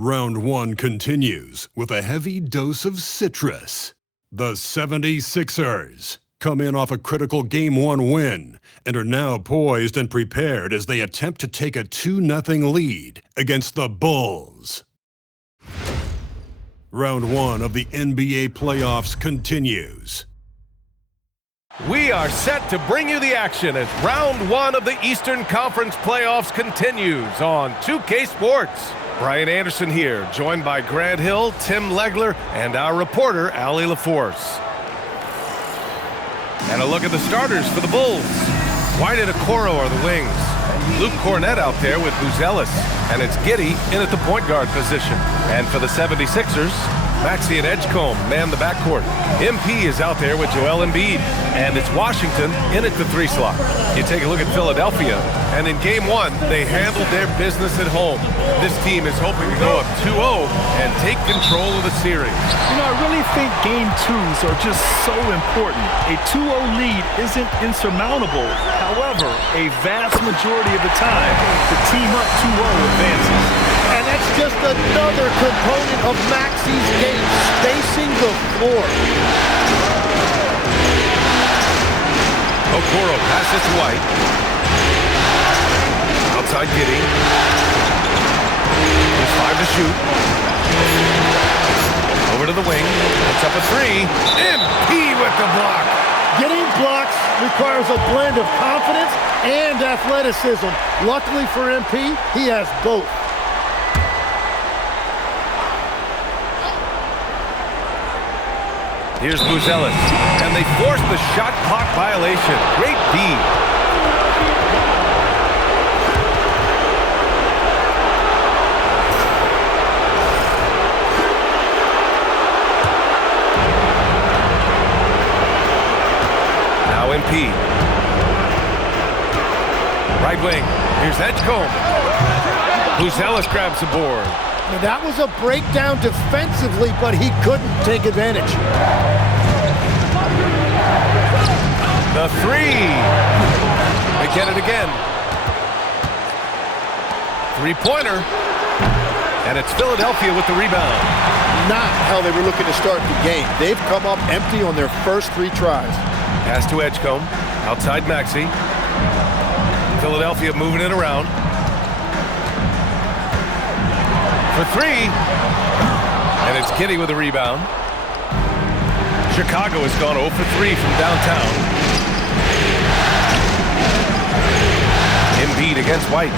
Round 1 continues with a heavy dose of citrus. The 76ers come in off a critical Game 1 win and are now poised and prepared as they attempt to take a 2-0 lead against the Bulls. Round 1 of the NBA playoffs continues. We are set to bring you the action as Round 1 of the Eastern Conference playoffs continues on 2K Sports. Brian Anderson here, joined by Grant Hill, Tim Legler, and our reporter, Allie LaForce. And a look at the starters for the Bulls. White and Okoro are the wings. Luke Cornett out there with Buzelis, and it's Giddey in at the point guard position. And for the 76ers, Maxey and Edgecombe man the backcourt. MP is out there with Joel Embiid, and it's Washington in at the 3 slot. You take a look at Philadelphia, and in Game 1, they handled their business at home. This team is hoping to go up 2-0 and take control of the series. You know, I really think Game 2s are just so important. A 2-0 lead isn't insurmountable. However, a vast majority of the time, the team up 2-0 advances. And that's just another component of Maxey's game, spacing the floor. Okoro passes to White. Outside Giddey. There's 5 to shoot. Over to the wing. Puts up a 3. MP with the block. Getting blocks requires a blend of confidence and athleticism. Luckily for MP, he has both. Here's Buzelis, and they force the shot clock violation. Great D. Now MP. Right wing. Here's Edgecombe. Buzelis grabs the board. And that was a breakdown defensively, but he couldn't take advantage. The 3. They get it again. 3-pointer. And it's Philadelphia with the rebound. Not how they were looking to start the game. They've come up empty on their first 3 tries. Pass to Edgecombe. Outside Maxey. Philadelphia moving it around. For 3, and it's Giddey with the rebound. Chicago has gone 0 for 3 from downtown. Embiid against White.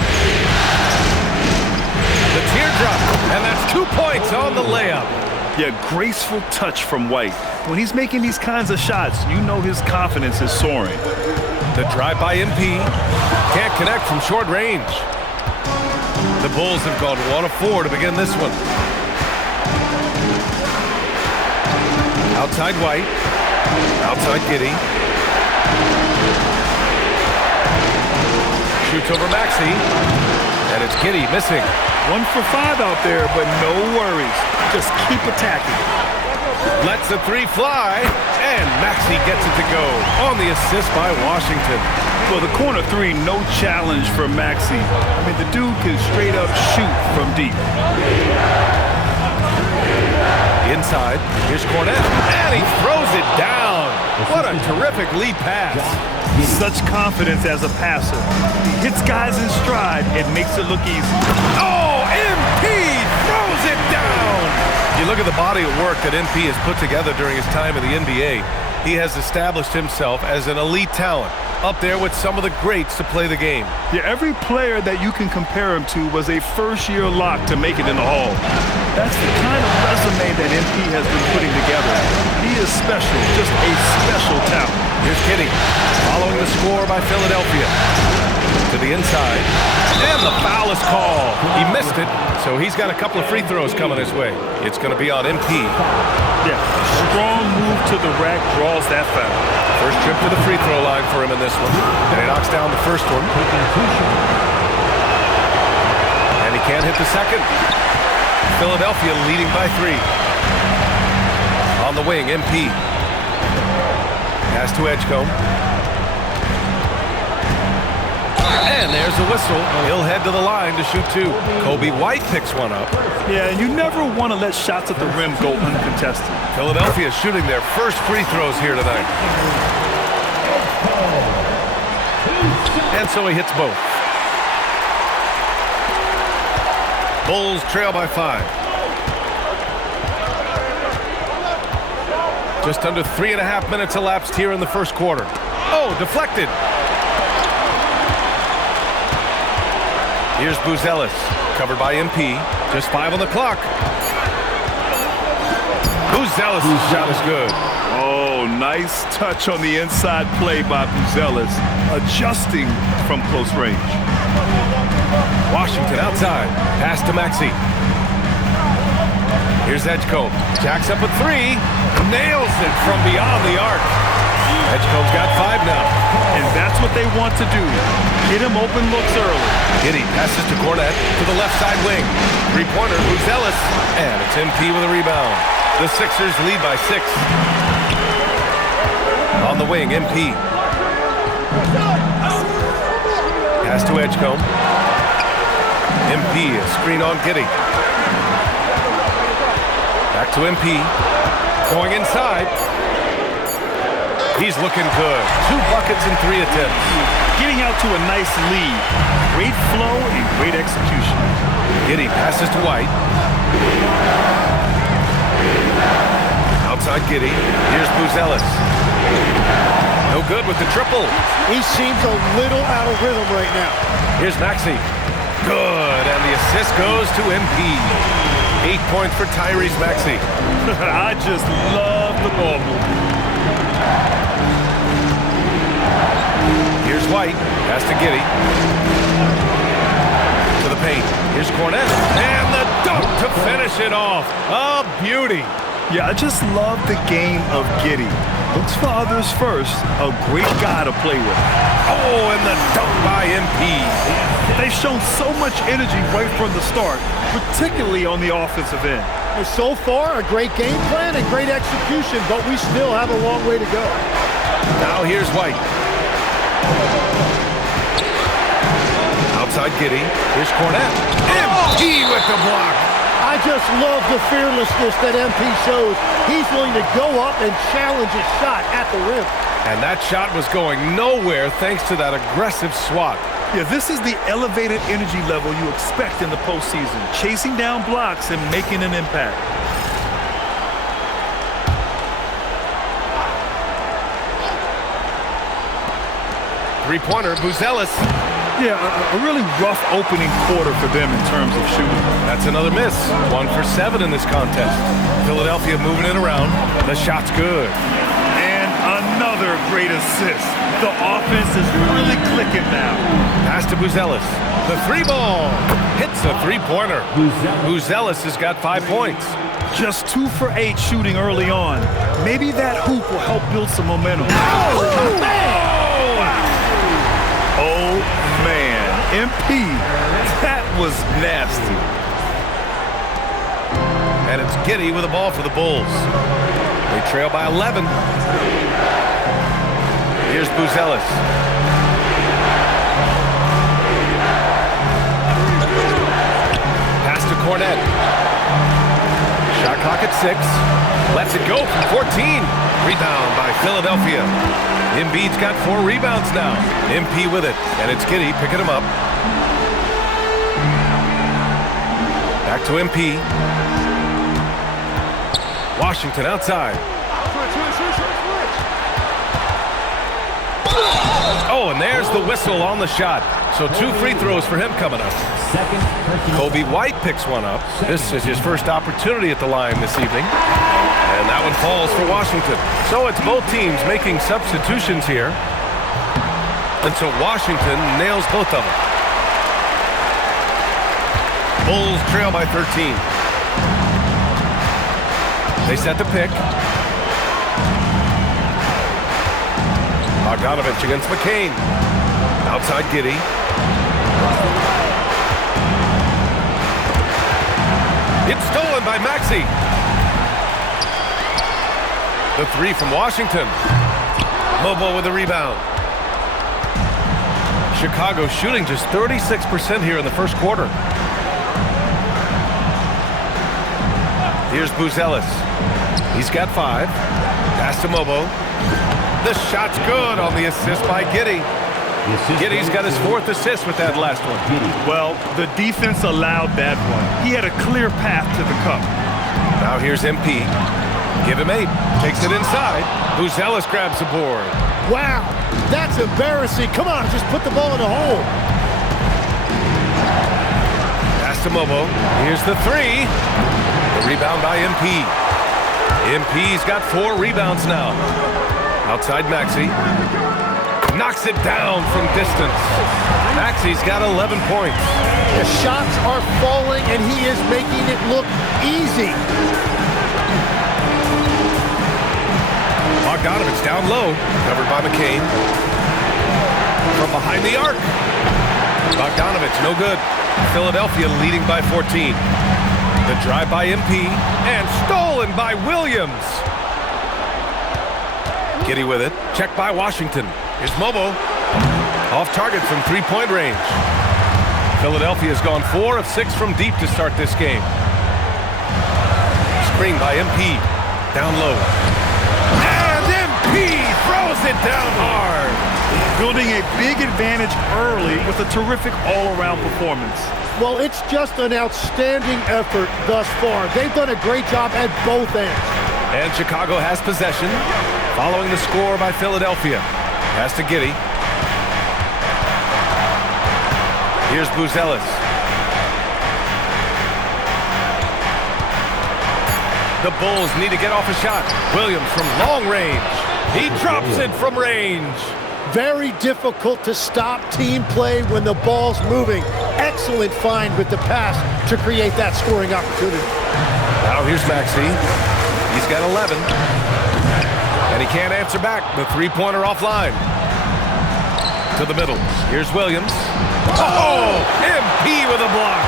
The teardrop, and that's 2 points on the layup. Yeah, graceful touch from White. When he's making these kinds of shots, you know his confidence is soaring. The drive by MP. Can't connect from short range. The Bulls have gone 1 of 4 to begin this one. Outside White. Outside Giddey. Shoots over Maxey. And it's Giddey missing. 1 for 5 out there, but no worries. Just keep attacking. Lets the 3 fly. And Maxey gets it to go on the assist by Washington. Well, the corner 3, no challenge for Maxey. I mean, the dude can straight up shoot from deep. Inside, here's Cornett, and he throws it down. What a terrific lead pass. Such confidence as a passer. He hits guys in stride and makes it look easy. Oh, MP throws it down. You look at the body of work that MP has put together during his time in the NBA. He has established himself as an elite talent, up there with some of the greats to play the game. Yeah, every player that you can compare him to was a first-year lock to make it in the Hall. That's the kind of resume that MP has been putting together. He is special, just a special talent. Here's Giddey, following the score by Philadelphia. To the inside, and the foul is called. He missed it, so he's got a couple of free throws coming his way. It's going to be on MP. Yeah, strong move to the rack draws that foul. First trip to the free throw line for him in this one. And he knocks down the first one. And he can't hit the second. Philadelphia leading by 3. On the wing, MP. Pass to Edgecombe. And there's the whistle. He'll head to the line to shoot two. Kobe White picks one up. Yeah, and you never want to let shots at the rim go uncontested. Philadelphia shooting their first free throws here tonight. And so he hits both. Bulls trail by 5. Just under 3.5 minutes elapsed here in the first quarter. Oh, deflected. Here's Buzelis, covered by MP. Just 5 on the clock. Buzelis' shot is good. Oh, nice touch on the inside play by Buzelis, adjusting from close range. Washington outside. Pass to Maxey. Here's Edgecombe. Jacks up a 3. Nails it from beyond the arc. Edgecombe's got 5 now. And that's what they want to do. Get him open looks early. Giddey passes to Cornette to the left side wing. Three-pointer, Buzelis. And it's MP with a rebound. The Sixers lead by 6. On the wing, MP. Pass to Edgecombe. MP, a screen on Giddey. Back to MP. Going inside. He's looking good. 2 buckets in 3 attempts. Getting out to a nice lead. Great flow and great execution. Giddey passes to White. Outside Giddey. Here's Buzelis. No good with the triple. He seems a little out of rhythm right now. Here's Maxey. Good, and the assist goes to MP. 8 points for Tyrese Maxey. I just love the ball movement. Here's White. Pass to Giddey. To the paint. Here's Cornette. And the dunk to finish it off. A beauty. Yeah, I just love the game of Giddey. Looks for others first. A great guy to play with. Oh, and the dunk by MP. They've shown so much energy right from the start, particularly on the offensive end. And so far, a great game plan and great execution, but we still have a long way to go. Now here's White. Outside Giddey. Here's Cornette. MP with the block. I just love the fearlessness that MP shows. He's willing to go up and challenge his shot at the rim. And that shot was going nowhere thanks to that aggressive swat. Yeah, this is the elevated energy level you expect in the postseason. Chasing down blocks and making an impact. Three-pointer, Buzelis. Yeah, a really rough opening quarter for them in terms of shooting. That's another miss. 1 for 7 in this contest. Philadelphia moving it around. The shot's good. And another great assist. The offense is really clicking now. Pass to Buzelis. The 3-ball. Hits a 3-pointer. Buzelis has got 5 points. Just 2 for 8 shooting early on. Maybe that hoop will help build some momentum. Oh, man! Oh, man. MP, that was nasty. And it's Giddey with the ball for the Bulls. They trail by 11. Here's Buzelis. Pass to Cornette. Shot clock at 6. Lets it go from 14. Rebound by Philadelphia. Embiid's got 4 rebounds now. MP with it, and it's Giddey picking him up. Back to MP. Washington outside. Oh, and there's the whistle on the shot. So 2 free throws for him coming up. Kobe White picks one up. This is his first opportunity at the line this evening. And that one falls for Washington. So it's both teams making substitutions here. And so Washington nails both of them. Bulls trail by 13. They set the pick. Bogdanovich against McCain. Outside Giddey. It's stolen by Maxey. The 3 from Washington. Lobo with the rebound. Chicago shooting just 36% here in the first quarter. Here's Buzelis. He's got 5. Pass to Mobo. The shot's good on the assist by Giddey. Giddey's got his 4th assist with that last one. Well, the defense allowed that one. He had a clear path to the cup. Now here's MP. Give him 8. Takes it inside. Buzelis grabs the board. Wow, that's embarrassing. Come on, just put the ball in the hole. Pass to Mobo. Here's the 3. The rebound by MP. MP's got 4 rebounds now. Outside Maxey. Knocks it down from distance. Maxey's got 11 points. The shots are falling, and he is making it look easy. Bogdanovich down low, covered by McCain. From behind the arc. Bogdanovich, no good. Philadelphia leading by 14. The drive by MP, and stolen by Williams. Giddey with it. Checked by Washington. Here's Mobo. Off target from 3-point range. Philadelphia's gone 4 of 6 from deep to start this game. Screen by MP. Down low. And MP throws it down hard. Building a big advantage early with a terrific all-around performance. Well, it's just an outstanding effort thus far. They've done a great job at both ends. And Chicago has possession, following the score by Philadelphia. Pass to Giddey. Here's Buzelis. The Bulls need to get off a shot. Williams from long range. He drops it from range. Very difficult to stop team play when the ball's moving. Excellent find with the pass to create that scoring opportunity. Now here's Maxey. He's got 11. And he can't answer back. The 3-pointer offline. To the middle. Here's Williams. Oh! MP with a block.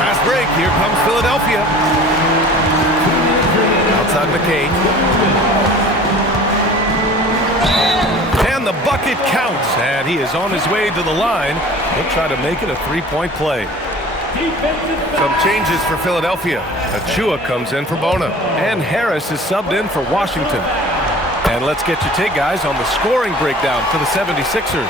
Fast break. Here comes Philadelphia. Outside McCain. And the bucket counts. And he is on his way to the line. He'll try to make it a 3-point play. Some changes for Philadelphia. Achua comes in for Bona. And Harris is subbed in for Washington. And let's get your take, guys, on the scoring breakdown for the 76ers.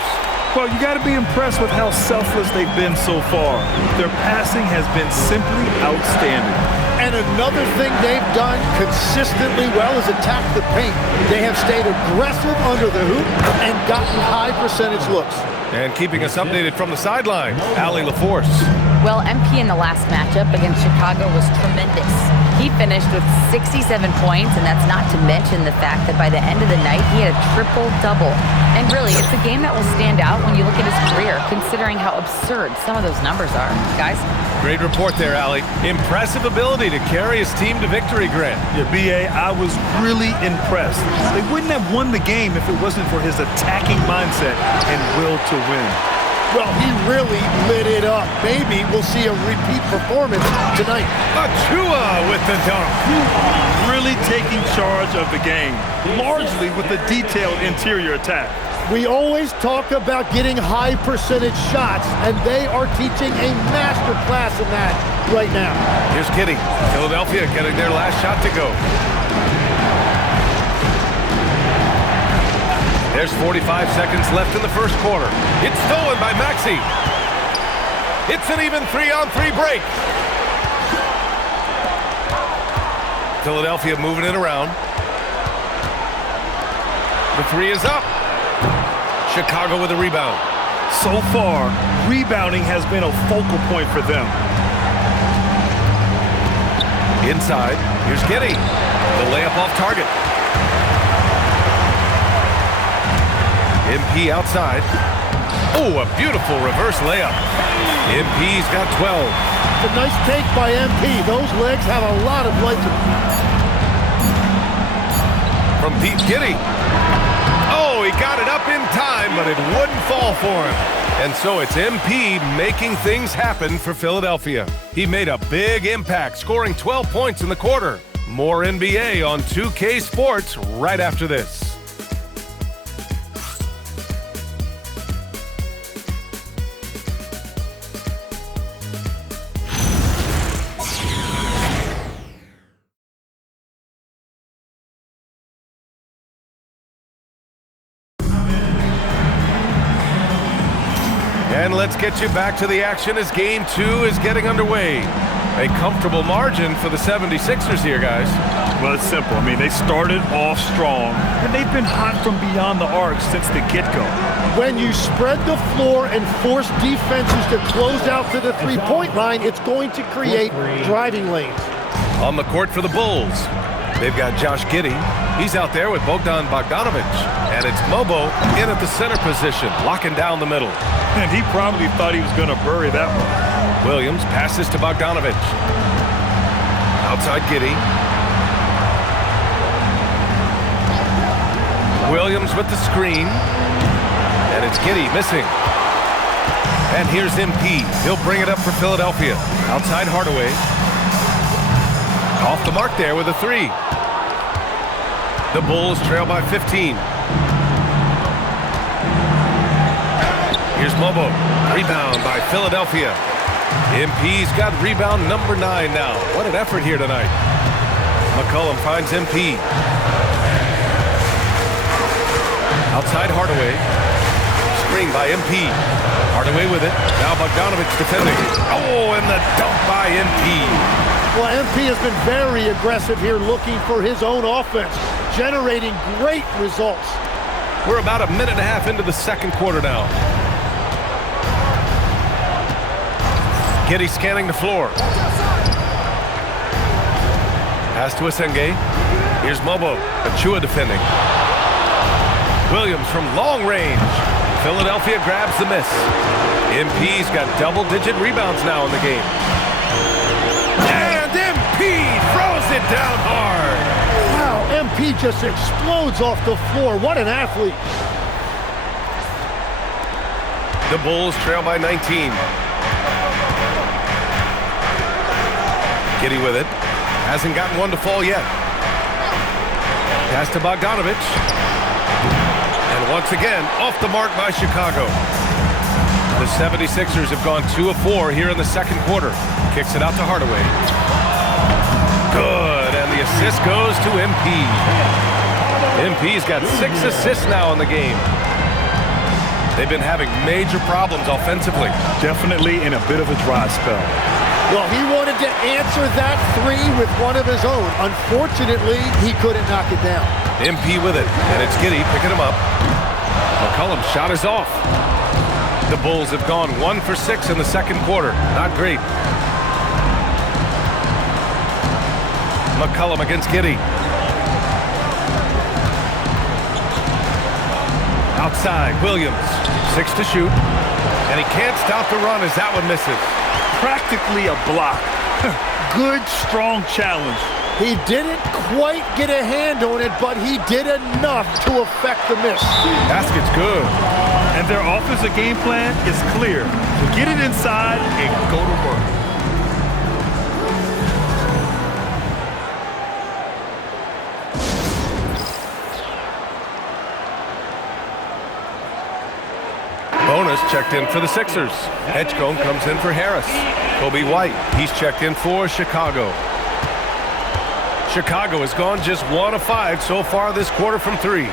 Well, you got to be impressed with how selfless they've been so far. Their passing has been simply outstanding. And another thing they've done consistently well is attack the paint. They have stayed aggressive under the hoop and gotten high percentage looks. And keeping us updated from the sideline, Allie LaForce. Well, MP in the last matchup against Chicago was tremendous. He finished with 67 points, and that's not to mention the fact that by the end of the night, he had a triple-double. And really, it's a game that will stand out when you look at his career, considering how absurd some of those numbers are. Guys? Great report there, Allie. Impressive ability to carry his team to victory, Grant. Yeah, B.A., I was really impressed. They wouldn't have won the game if it wasn't for his attacking mindset and will to win. Well, he really lit it up. Maybe we'll see a repeat performance tonight. Achua with the dunk. Really taking charge of the game, largely with the detailed interior attack. We always talk about getting high percentage shots, and they are teaching a master class in that right now. Here's Giddey. Philadelphia getting their last shot to go. There's 45 seconds left in the first quarter. It's stolen by Maxey. It's an even 3-on-3 break. Philadelphia moving it around. The 3 is up. Chicago with a rebound. So far, rebounding has been a focal point for them. Inside, here's Giddey. The layup off target. MP outside. Oh, a beautiful reverse layup. MP's got 12. It's a nice take by MP. Those legs have a lot of life to them. From deep, Giddey. Oh, he got it up in time, but it wouldn't fall for him. And so it's MP making things happen for Philadelphia. He made a big impact, scoring 12 points in the quarter. More NBA on 2K Sports right after this. And let's get you back to the action as game 2 is getting underway. A comfortable margin for the 76ers here, guys. Well, it's simple. I mean, they started off strong, and they've been hot from beyond the arc since the get-go. When you spread the floor and force defenses to close out to the three-point line, it's going to create driving lanes. On the court for the Bulls, they've got Josh Giddey. He's out there with Bogdan Bogdanovic. And it's Mobo in at the center position, locking down the middle. And he probably thought he was going to bury that one. Williams passes to Bogdanovic. Outside Giddey. Williams with the screen. And it's Giddey missing. And here's MP. He'll bring it up for Philadelphia. Outside Hardaway. Off the mark there with a 3. The Bulls trail by 15. Here's Mobo. Rebound by Philadelphia. MP's got rebound number 9 now. What an effort here tonight. McCollum finds MP. Outside Hardaway. Screen by MP. Hardaway with it. Now Bogdanovic defending. Oh, and the dunk by MP. Well, MP has been very aggressive here, looking for his own offense, generating great results. We're about a minute and a half into the second quarter now. Giddey scanning the floor. Pass to Asenge. Here's Mobo. Achua defending. Williams from long range. Philadelphia grabs the miss. MP's got double-digit rebounds now in the game. And MP throws it down hard. Wow, MP just explodes off the floor. What an athlete. The Bulls trail by 19. Giddey with it. Hasn't gotten one to fall yet. Pass to Bogdanovic. And once again, off the mark by Chicago. The 76ers have gone 2 of 4 here in the second quarter. Kicks it out to Hardaway. Good, and the assist goes to MP. MP's got 6 assists now in the game. They've been having major problems offensively. Definitely in a bit of a dry spell. Well, he wanted to answer that 3 with one of his own. Unfortunately, he couldn't knock it down. MP with it, and it's Giddey picking him up. McCollum's shot is off. The Bulls have gone 1 for 6 in the second quarter. Not great. McCollum against Giddey. Outside, Williams. 6 to shoot. And he can't stop the run as that one misses. Practically a block. Good, strong challenge. He didn't quite get a hand on it, but he did enough to affect the miss. Basket's good. And their offensive game plan is clear. Get it inside and go to work. Bonus checked in for the Sixers. Edgecombe comes in for Harris. Kobe White, he's checked in for Chicago. Chicago has gone just 1 of 5 so far this quarter from 3.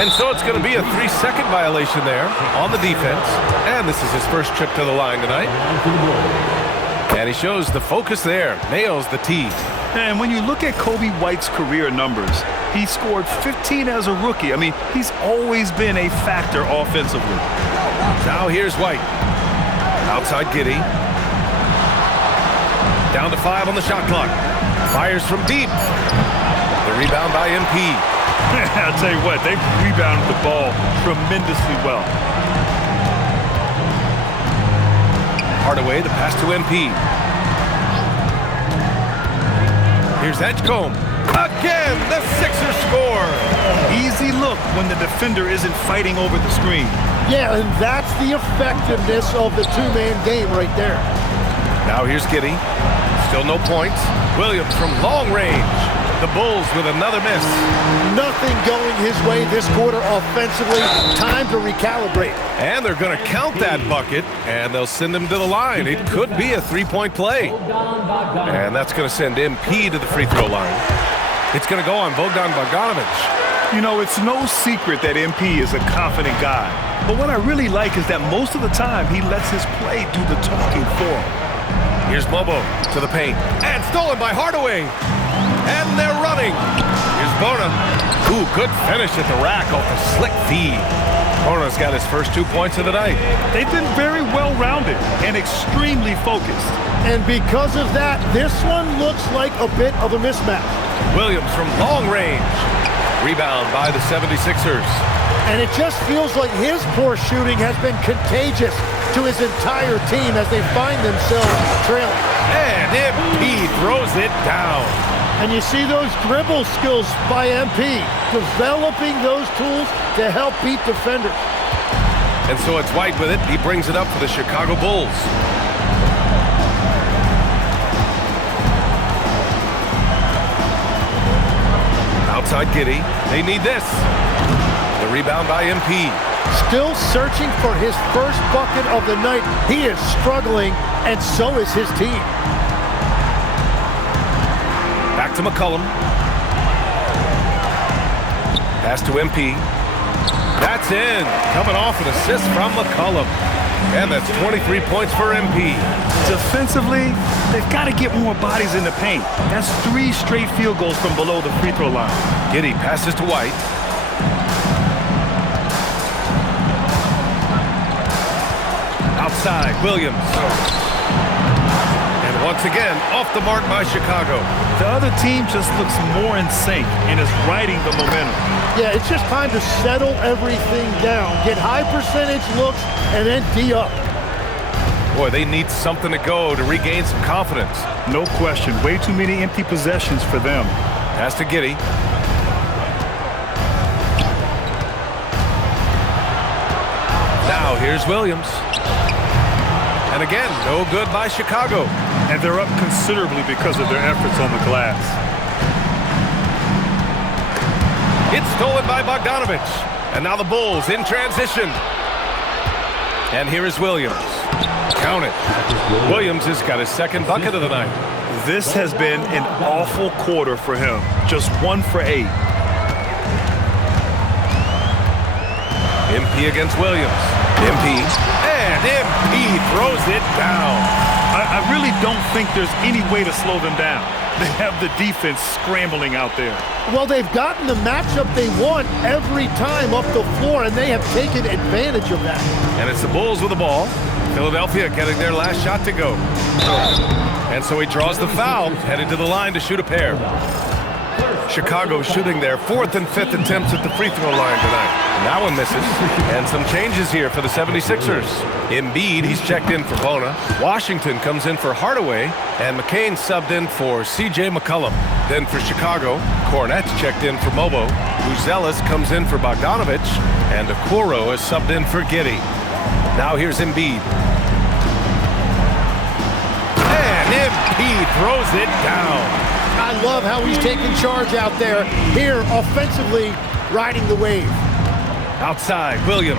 And so it's going to be a 3-second violation there on the defense. And this is his first trip to the line tonight. And he shows the focus there, nails the tee. And when you look at Kobe White's career numbers, he scored 15 as a rookie. I mean, he's always been a factor offensively. Now here's White. Outside Giddey. Down to 5 on the shot clock. Fires from deep. The rebound by MP. I'll tell you what, they rebounded the ball tremendously well. Hardaway, the pass to MP. Here's Edgecombe. Again, the Sixers score. Easy look when the defender isn't fighting over the screen. Yeah, and that's the effectiveness of the two-man game right there. Now here's Giddey. Still no points. Williams from long range. The Bulls with another miss. Nothing going his way this quarter offensively. Time to recalibrate. And they're going to count that bucket, and they'll send him to the line. It could be a three-point play. And that's going to send MP to the free throw line. It's going to go on Bogdan Bogdanovic. You know, it's no secret that MP is a confident guy. But what I really like is that most of the time he lets his play do the talking for him. Here's Mobo to the paint. And stolen by Hardaway. And they're running. Here's Bona. Ooh, good finish at the rack off a slick feed. Bona's got his first 2 points of the night. They've been very well-rounded and extremely focused. And because of that, this one looks like a bit of a mismatch. Williams from long range. Rebound by the 76ers. And it just feels like his poor shooting has been contagious to his entire team as they find themselves trailing. And MP throws it down. And you see those dribble skills by MP, developing those tools to help beat defenders. And so it's White with it. He brings it up for the Chicago Bulls. Outside Giddey. They need this. The rebound by MP. Still searching for his first bucket of the night. He is struggling, and so is his team. Back to McCollum. Pass to MP. That's in. Coming off an assist from McCollum. And that's 23 points for MP. Defensively, they've got to get more bodies in the paint. That's 3 straight field goals from below the free throw line. Giddey passes to White. Outside, Williams. And once again, off the mark by Chicago. The other team just looks more in sync and is riding the momentum. Yeah, it's just time to settle everything down, get high percentage looks, and then D up. Boy, they need something to go to regain some confidence. No question. Way too many empty possessions for them. Pass to Giddey. Now here's Williams. And again, no good by Chicago. And they're up considerably because of their efforts on the glass. It's stolen by Bogdanovich. And now the Bulls in transition. And here is Williams. Count it. Williams has got his second bucket of the night. This has been an awful quarter for him. Just 1 for 8. MP against Williams. MP. And MP throws it down. I really don't think there's any way to slow them down. They have the defense scrambling out there. Well, they've gotten the matchup they want every time up the floor, and they have taken advantage of that. And it's the Bulls with the ball. Philadelphia getting their last shot to go. And so he draws the foul, headed to the line to shoot a pair. Chicago shooting their 4th and 5th attempts at the free throw line tonight. That one misses. And some changes here for the 76ers. Embiid, he's checked in for Bona. Washington comes in for Hardaway. And McCain subbed in for C.J. McCollum. Then for Chicago, Cornette's checked in for Mobo. Buzelis comes in for Bogdanovich. And Okoro is subbed in for Giddey. Now here's Embiid. And Embiid throws it down. I love how he's taking charge out there. Here, offensively, riding the wave. Outside, Williams.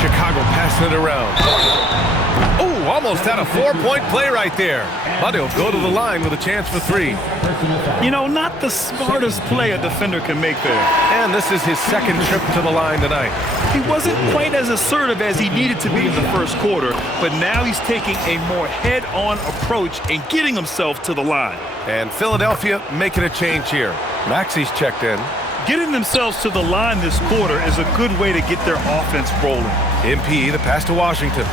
Chicago passing it around. Oh, almost had a 4-point play right there. But he'll go to the line with a chance for 3. You know, not the smartest play a defender can make there. And this is his second trip to the line tonight. He wasn't quite as assertive as he needed to be in the first quarter, but now he's taking a more head-on approach and getting himself to the line. And Philadelphia making a change here. Maxi's checked in. Getting themselves to the line this quarter is a good way to get their offense rolling. MP, the pass to Washington.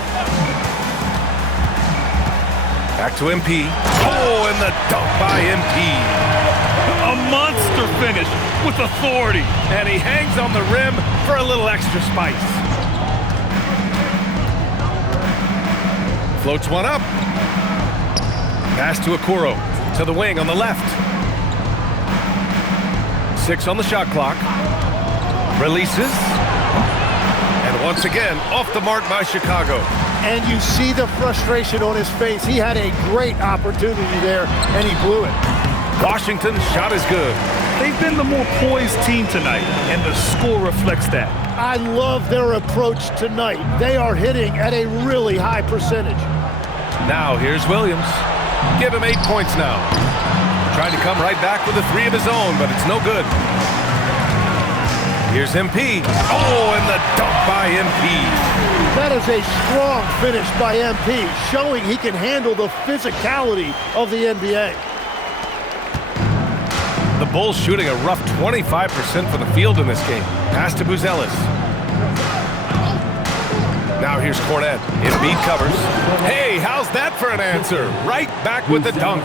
Back to MP. Oh, and the dunk by MP. A monster finish with authority. And he hangs on the rim for a little extra spice. Floats one up. Pass to Okoro. To the wing on the left. 6 on the shot clock. Releases. And once again, off the mark by Chicago. And you see the frustration on his face. He had a great opportunity there, and he blew it. Washington's shot is good. They've been the more poised team tonight, and the score reflects that. I love their approach tonight. They are hitting at a really high percentage. Now here's Williams. Give him 8 points now. Trying to come right back with a three of his own, but it's no good. Here's MP. Oh, and the dunk by MP. That is a strong finish by MP, showing he can handle the physicality of the NBA. The Bulls shooting a rough 25% from the field in this game. Pass to Buzelis. Now here's Cornet. Embiid covers. Hey, how's that for an answer? Right back with the dunk.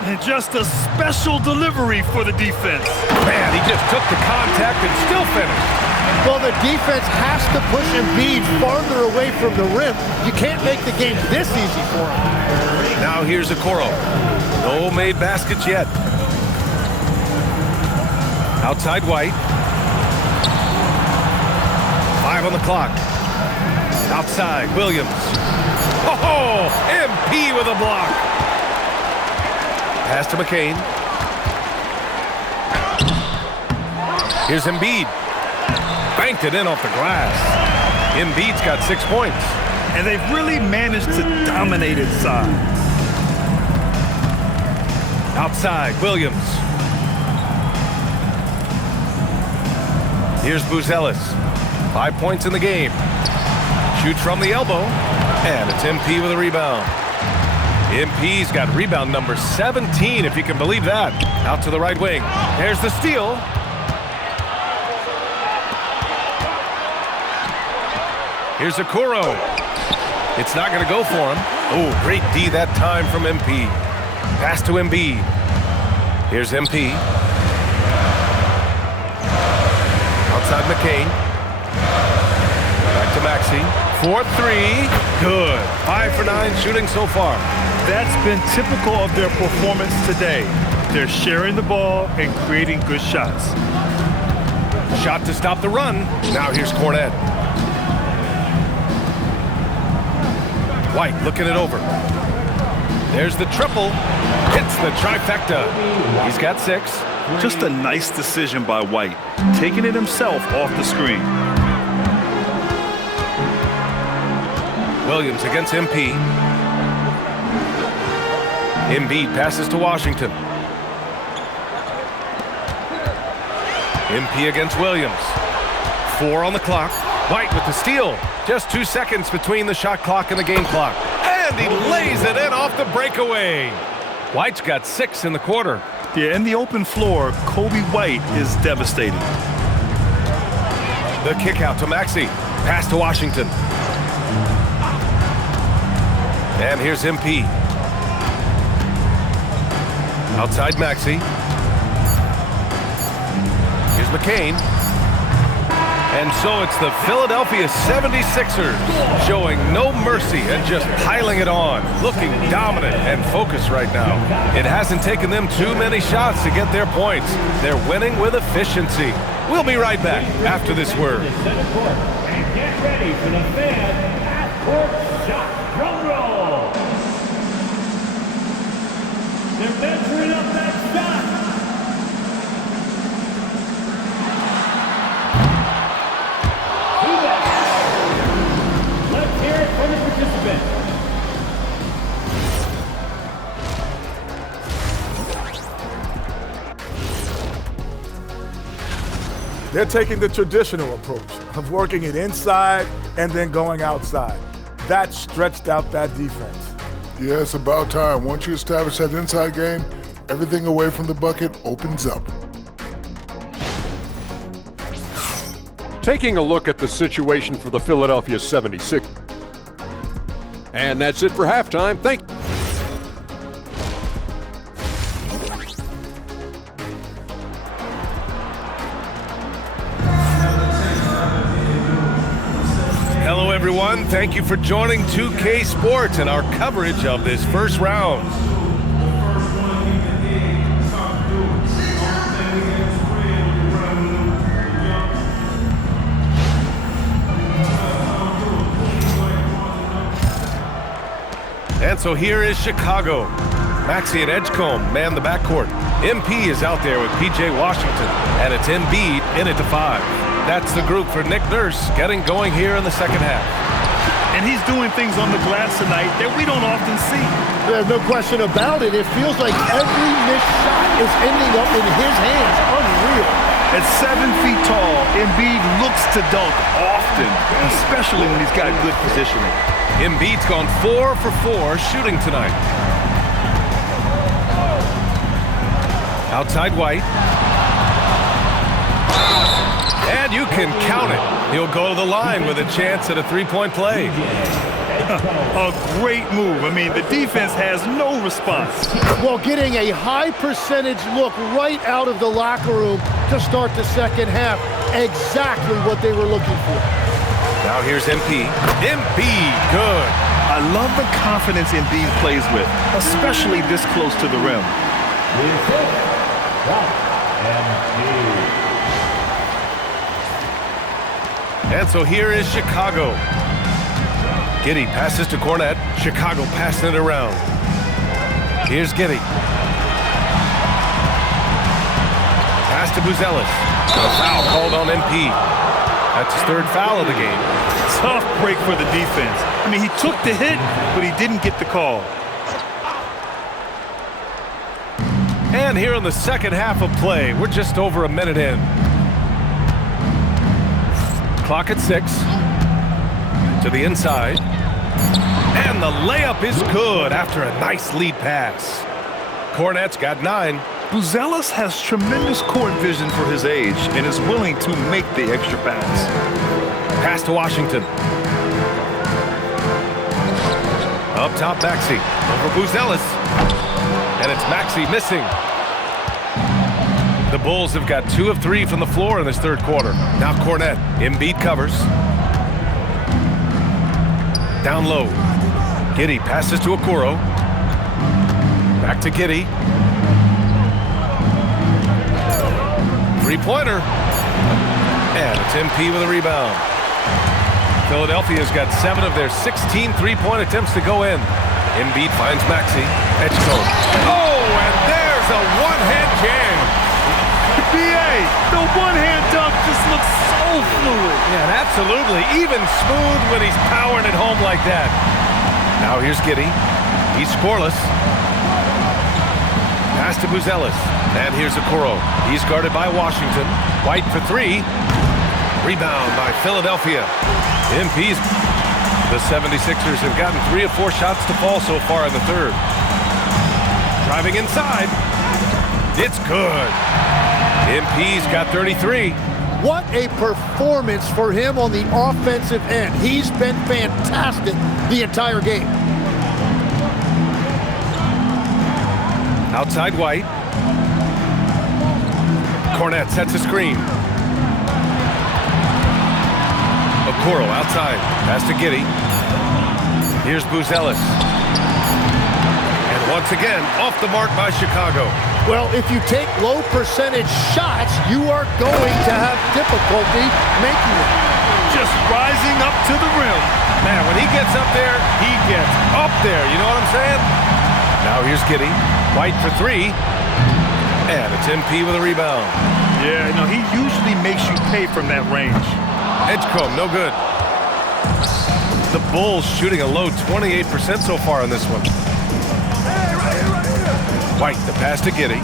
And just a special delivery for the defense. Man, he just took the contact and still finished. Well, the defense has to push Embiid farther away from the rim. You can't make the game this easy for him. Now here's Okoro. No made baskets yet. Outside White. 5 on the clock. Outside Williams. Oh, MP with a block. Pass to McCain. Here's Embiid. Banked it in off the glass. Embiid's got 6 points. And they've really managed to dominate inside. Outside, Williams. Here's Buzelis. 5 points in the game. Shoots from the elbow. And it's MP with a rebound. MP's got rebound number 17, if you can believe that. Out to the right wing. There's the steal. Here's Okoro. It's not going to go for him. Oh, great D that time from MP. Pass to Embiid. Here's MP. Outside McCain. Back to Maxey. 4-3. Good. 5 for 9 shooting so far. That's been typical of their performance today. They're sharing the ball and creating good shots. Shot to stop the run. Now here's Cornet. White looking it over. There's the triple. Hits the trifecta. He's got 6. Just a nice decision by White, taking it himself off the screen. Williams against MP. Embiid passes to Washington. MP against Williams. 4 on the clock. White with the steal. Just 2 seconds between the shot clock and the game clock. And he lays it in off the breakaway. White's got 6 in the quarter. Yeah, in the open floor, Kobe White is devastating. The kick out to Maxey. Pass to Washington. And here's MP. Outside Maxey. Here's McCain. And so it's the Philadelphia 76ers showing no mercy and just piling it on, looking dominant and focused right now. It hasn't taken them too many shots to get their points. They're winning with efficiency. We'll be right back after this word. And get ready for the fan half-court shot drum roll. They're measuring up that shot. Let's hear it for the participants. They're taking the traditional approach of working it inside and then going outside. That stretched out that defense. Yeah, it's about time. Once you establish that inside game, everything away from the bucket opens up. Taking a look at the situation for the Philadelphia 76ers. And that's it for halftime. Thank you. Hello, everyone. Thank you for joining 2K Sports and our coverage of this first round. And so here is Chicago. Maxey and Edgecombe man the backcourt. MP is out there with P.J. Washington, and it's Embiid in it to 5. That's the group for Nick Nurse getting going here in the second half. And he's doing things on the glass tonight that we don't often see. There's no question about it. It feels like every missed shot is ending up in his hands. Unreal. At 7 feet tall, Embiid looks to dunk often, especially when he's got good positioning. Embiid's gone 4 for 4 shooting tonight. Outside White. And you can count it. He'll go to the line with a chance at a three-point play. A great move. I mean, the defense has no response. Well, getting a high percentage look right out of the locker room to start the second half. Exactly what they were looking for. Now here's MP. MP, good. I love the confidence Embiid plays with, especially this close to the rim. And so here is Chicago. Giddey passes to Cornette. Chicago passing it around. Here's Giddey. Pass to Buzelis. A foul called on MP. That's his third foul of the game. Tough break for the defense. I mean, he took the hit, but he didn't get the call. And here in the second half of play, we're just over a minute in. Clock at 6. To the inside. And the layup is good after a nice lead pass. Cornette's got 9. Buzelis has tremendous court vision for his age and is willing to make the extra pass. Pass to Washington. Up top, Maxey. Over Buzelis. And it's Maxey missing. The Bulls have got 2 of 3 from the floor in this third quarter. Now Cornette. Embiid covers. Down low. Giddey passes to Okoro. Back to Giddey. Three-pointer. And it's MP with a rebound. Philadelphia's got 7 of their 16 three-point attempts to go in. Embiid finds Maxey. Edgecombe. Oh, and there's a one-hand jam. BA, the one-hand dunk just looks so fluid. Yeah, absolutely. Even smooth when he's powering it home like that. Now here's Giddey. He's scoreless. Pass to Buzelis. And here's Okoro. He's guarded by Washington. White for 3. Rebound by Philadelphia. MP's. The 76ers have gotten 3 of 4 shots to fall so far in the third. Driving inside. It's good. MP's got 33. What a performance for him on the offensive end. He's been fantastic the entire game. Outside White. Cornette sets a screen. Okoro outside. Pass to Giddey. Here's Buzelis. And once again, off the mark by Chicago. Well, if you take low percentage shots, you are going to have difficulty making them. Just rising up to the rim. Man, when he gets up there, he gets up there. You know what I'm saying? Now here's Giddey. White for 3. And it's MP with a rebound. Yeah, no, he usually makes you pay from that range. Edgecombe, no good. The Bulls shooting a low 28% so far in this one. White, the pass to Giddey.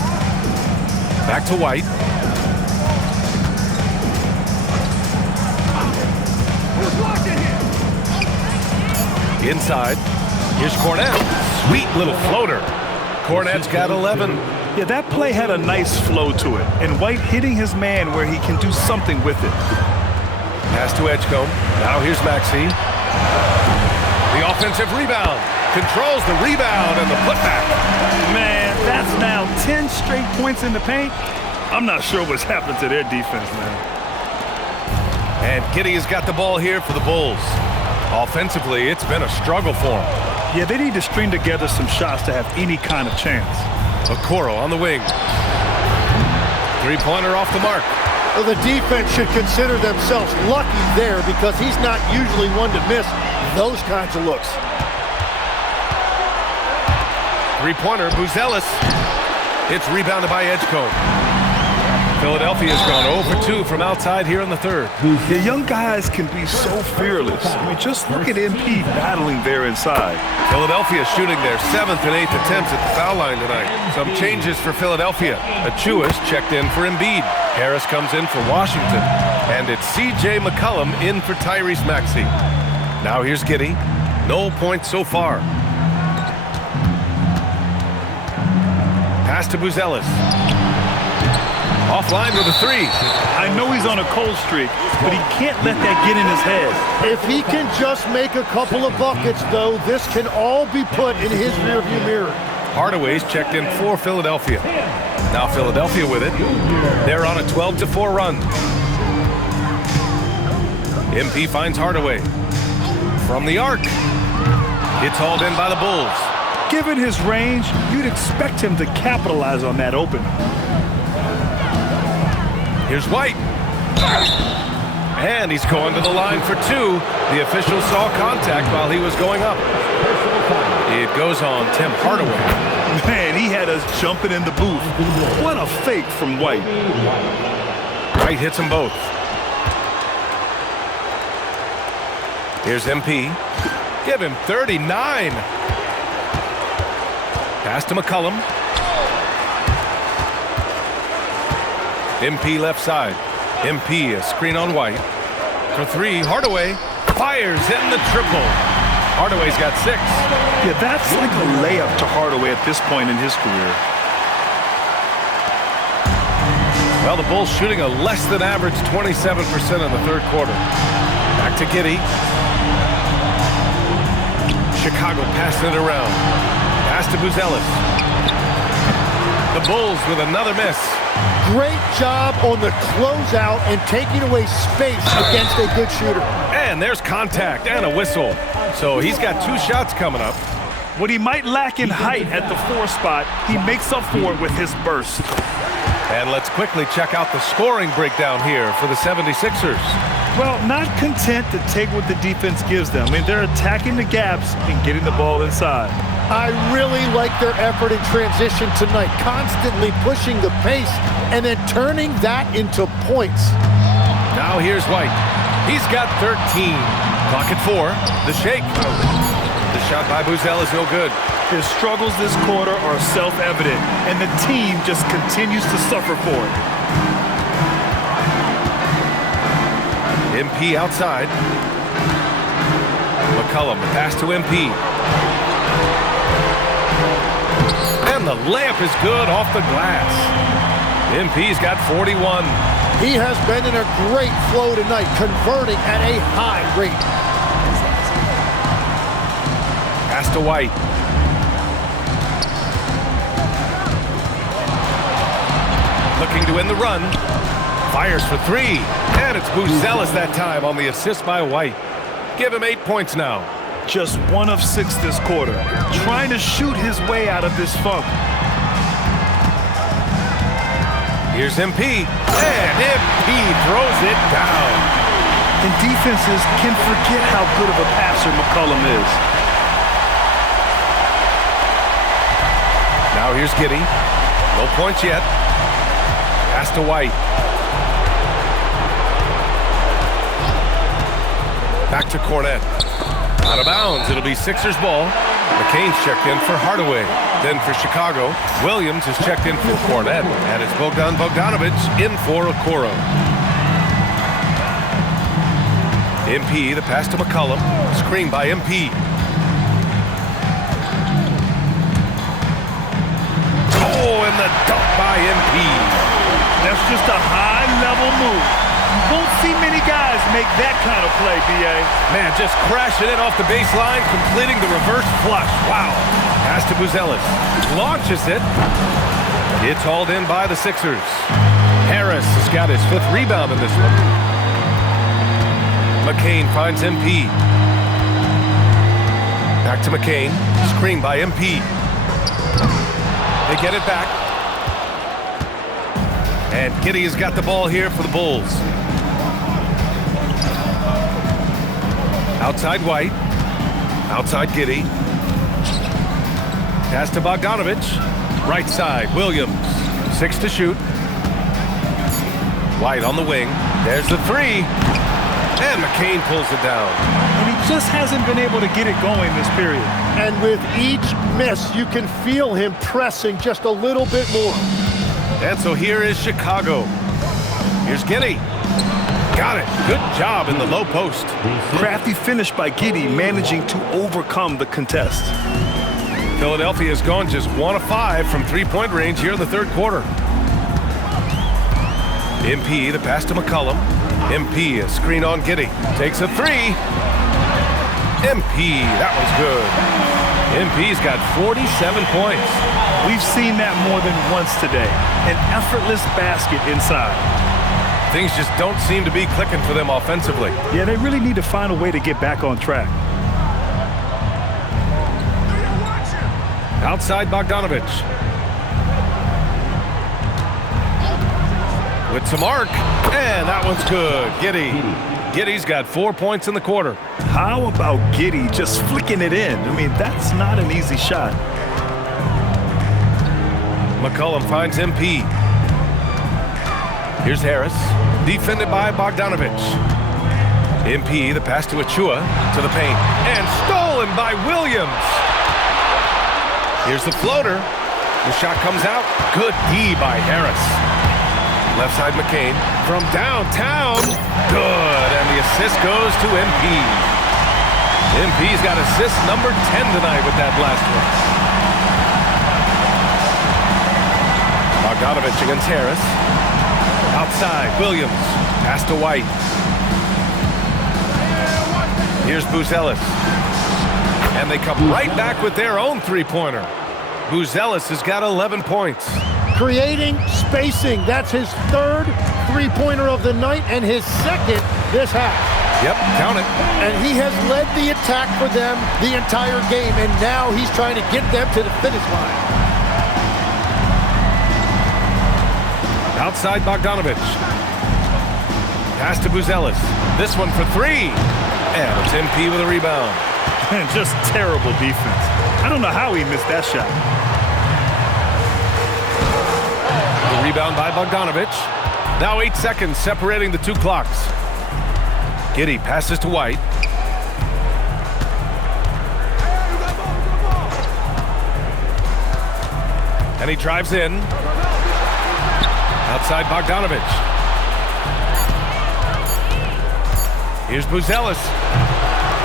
Back to White. Inside. Here's Cornette. Sweet little floater. Cornette's got 11. Yeah, that play had a nice flow to it. And White hitting his man where he can do something with it. Pass to Edgecombe. Now here's Maxey. The offensive rebound. Controls the rebound and the putback. Man, that's now 10 straight points in the paint. I'm not sure what's happened to their defense, man. And Giddey has got the ball here for the Bulls. Offensively, it's been a struggle for them. Yeah, they need to string together some shots to have any kind of chance. Okoro on the wing. Three-pointer off the mark. Well, the defense should consider themselves lucky there because he's not usually one to miss those kinds of looks. Three-pointer, Buzelis. It's rebounded by Edgecombe. Philadelphia's gone 0 for 2 from outside here in the third. The young guys can be so fearless. I mean, just look at MP battling there inside. Philadelphia shooting their 7th and 8th attempts at the foul line tonight. Some changes for Philadelphia. Achuas checked in for Embiid. Harris comes in for Washington. And it's C.J. McCollum in for Tyrese Maxey. Now here's Giddey. No points so far. Pass to Buzelis. Offline with a 3. I know he's on a cold streak, but he can't let that get in his head. If he can just make a couple of buckets, though, this can all be put in his rearview mirror. Hardaway's checked in for Philadelphia. Now Philadelphia with it. They're on a 12-4 run. MP finds Hardaway. From the arc. It's hauled in by the Bulls. Given his range, you'd expect him to capitalize on that opening. Here's White. And he's going to the line for 2. The official saw contact while he was going up. It goes on Tim Hardaway. Man, he had us jumping in the booth. What a fake from White. White hits them both. Here's MP. Give him 39. Pass to McCollum. MP left side. MP, a screen on White. For 3, Hardaway fires in the triple. Hardaway's got 6. Yeah, that's like a layup to Hardaway at this point in his career. Well, the Bulls shooting a less than average 27% in the third quarter. Back to Giddey. Chicago passing it around. Pass to Buzelis. The Bulls with another miss. Great job on the closeout and taking away space against a good shooter. And there's contact and a whistle. So he's got 2 shots coming up. What he might lack in height at the 4 spot, he makes up for it with his burst. And let's quickly check out the scoring breakdown here for the 76ers. Well, not content to take what the defense gives them. I mean, they're attacking the gaps and getting the ball inside. I really like their effort in transition tonight, constantly pushing the pace and then turning that into points. Now here's White. He's got 13. Clock at 4. The shake. The shot by Buzelis is no good. His struggles this quarter are self-evident, and the team just continues to suffer for it. MP outside. McCollum, the pass to MP. And the layup is good off the glass. MP's got 41. He has been in a great flow tonight, converting at a high rate. Pass to White. Looking to win the run. Fires for 3. And it's Buzelis that time on the assist by White. Give him 8 points now. Just 1 of 6 this quarter. Trying to shoot his way out of this funk. Here's MP. And MP throws it down. And defenses can forget how good of a passer McCollum is. Now here's Giddey. No points yet. Pass to White. Back to Cornette. Out of bounds. It'll be Sixers ball. McCain's checked in for Hardaway. Then for Chicago, Williams is checked in for Cornette. And it's Bogdan Bogdanovic in for Okoro. MP, the pass to McCollum. Screen by MP. Oh, and the dunk by MP. That's just a high-level move. You won't see many guys make that kind of play, B.A. Man, just crashing it off the baseline, completing the reverse flush. Wow. Pass to Buzelis. Launches it. It's hauled in by the Sixers. Harris has got his 5th rebound in this one. McCain finds MP. Back to McCain. Screen by MP. They get it back. And Giddey has got the ball here for the Bulls. Outside White. Outside Giddey. Pass to Bogdanovic. Right side, Williams. 6 to shoot. White on the wing. There's the three. And McCain pulls it down. And he just hasn't been able to get it going this period. And with each miss, you can feel him pressing just a little bit more. And so here is Chicago. Here's Giddey. Got it. Good job in the low post. Crafty finish by Giddey, managing to overcome the contest. Philadelphia has gone just 1 of 5 from three-point range here in the third quarter. MP, the pass to McCollum. MP, a screen on Giddey. Takes a three. MP, that one's good. MP's got 47 points. We've seen that more than once today. An effortless basket inside. Things just don't seem to be clicking for them offensively. Yeah, they really need to find a way to get back on track. Outside Bogdanovich. With some arc, and that one's good. Giddey. Giddey's got 4 points in the quarter. How about Giddey just flicking it in? I mean, that's not an easy shot. McCollum finds MP. Here's Harris, defended by Bogdanovich. MP, the pass to Achua, to the paint, and stolen by Williams. Here's the floater. The shot comes out. Good D by Harris. Left side McCain from downtown. Good, and the assist goes to MP. MP's got assist number 10 tonight with that last one. Bogdanovich against Harris. Outside, Williams. Pass to White. Here's Buzelis. And they come right back with their own three-pointer. Buzelis has got 11 points. Creating spacing. That's his third three-pointer of the night and his second this half. Yep, count it. And he has led the attack for them the entire game, and now he's trying to get them to the finish line. Outside Bogdanovich. Pass to Buzelis. This one for three. And it's MP with a rebound. And just terrible defense. I don't know how he missed that shot. The rebound by Bogdanovich. Now 8 seconds separating the two clocks. Giddey passes to White. And he drives in. Outside Bogdanovich. Here's Buzelis.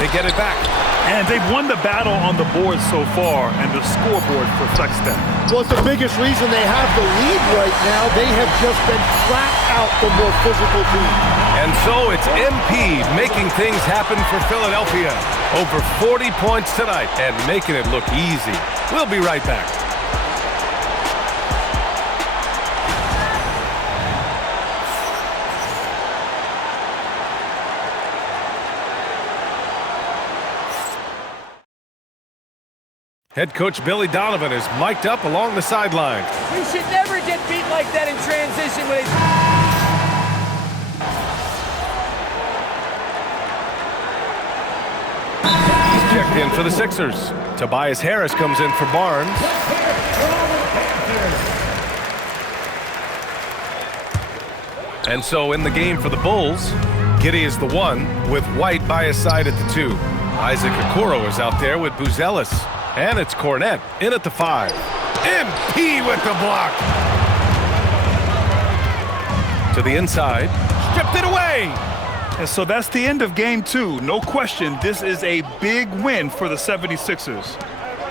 They get it back. And they've won the battle on the board so far, and the scoreboard reflects that. Well, it's the biggest reason they have the lead right now. They have just been flat out the more physical team. And so it's MP making things happen for Philadelphia. Over 40 points tonight and making it look easy. We'll be right back. Head coach Billy Donovan is mic'd up along the sideline. You should never get beat like that in transition with He's checked in for the Sixers. Tobias Harris comes in for Barnes. And so in the game for the Bulls, Giddey is the one with White by his side at the 2. Isaac Okoro is out there with Buzelis. And it's Cornette in at the 5. MP with the block. To the inside. Stripped it away. And so that's the end of game 2. No question, this is a big win for the 76ers.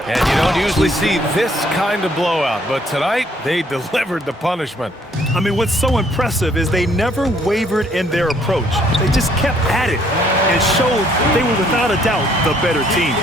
And you don't usually see this kind of blowout, but tonight they delivered the punishment. I mean, what's so impressive is they never wavered in their approach. They just kept at it and showed they were without a doubt the better team.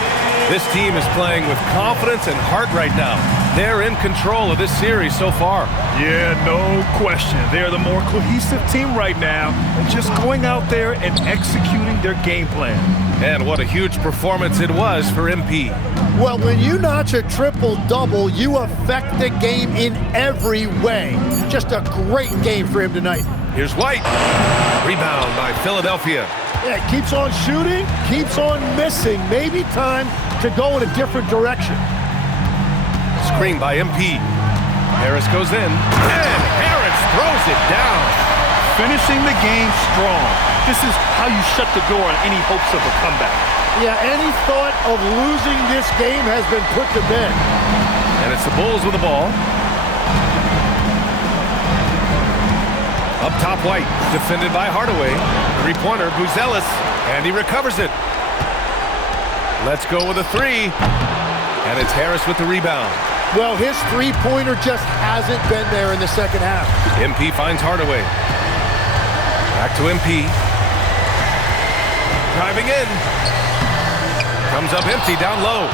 This team is playing with confidence and heart right now. They're in control of this series so far. Yeah, no question. They're the more cohesive team right now, and just going out there and executing their game plan. And what a huge performance it was for MP. Well, when you notch a triple-double, you affect the game in every way. Just a great game for him tonight. Here's White. Rebound by Philadelphia. Yeah, keeps on shooting, keeps on missing. Maybe time to go in a different direction. Screen by MP. Harris goes in, and Harris throws it down. finishing the game strong. This is how you shut the door on any hopes of a comeback. Yeah, any thought of losing this game has been put to bed. And it's the Bulls with the ball. Up top, White, defended by Hardaway. Three-pointer, Buzelis, and he recovers it. Let's go with a three. And it's Harris with the rebound. Well, his three-pointer just hasn't been there in the second half. MP finds Hardaway. Back to MP. Driving in. Comes up empty, down low.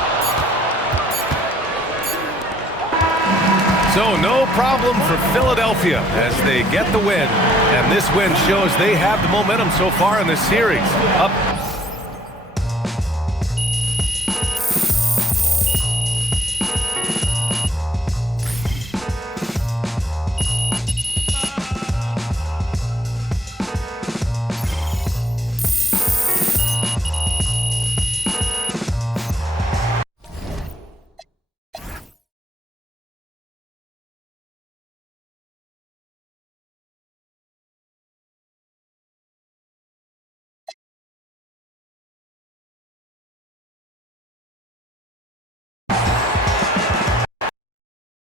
So no problem for Philadelphia as they get the win. And this win shows they have the momentum so far in this series. Up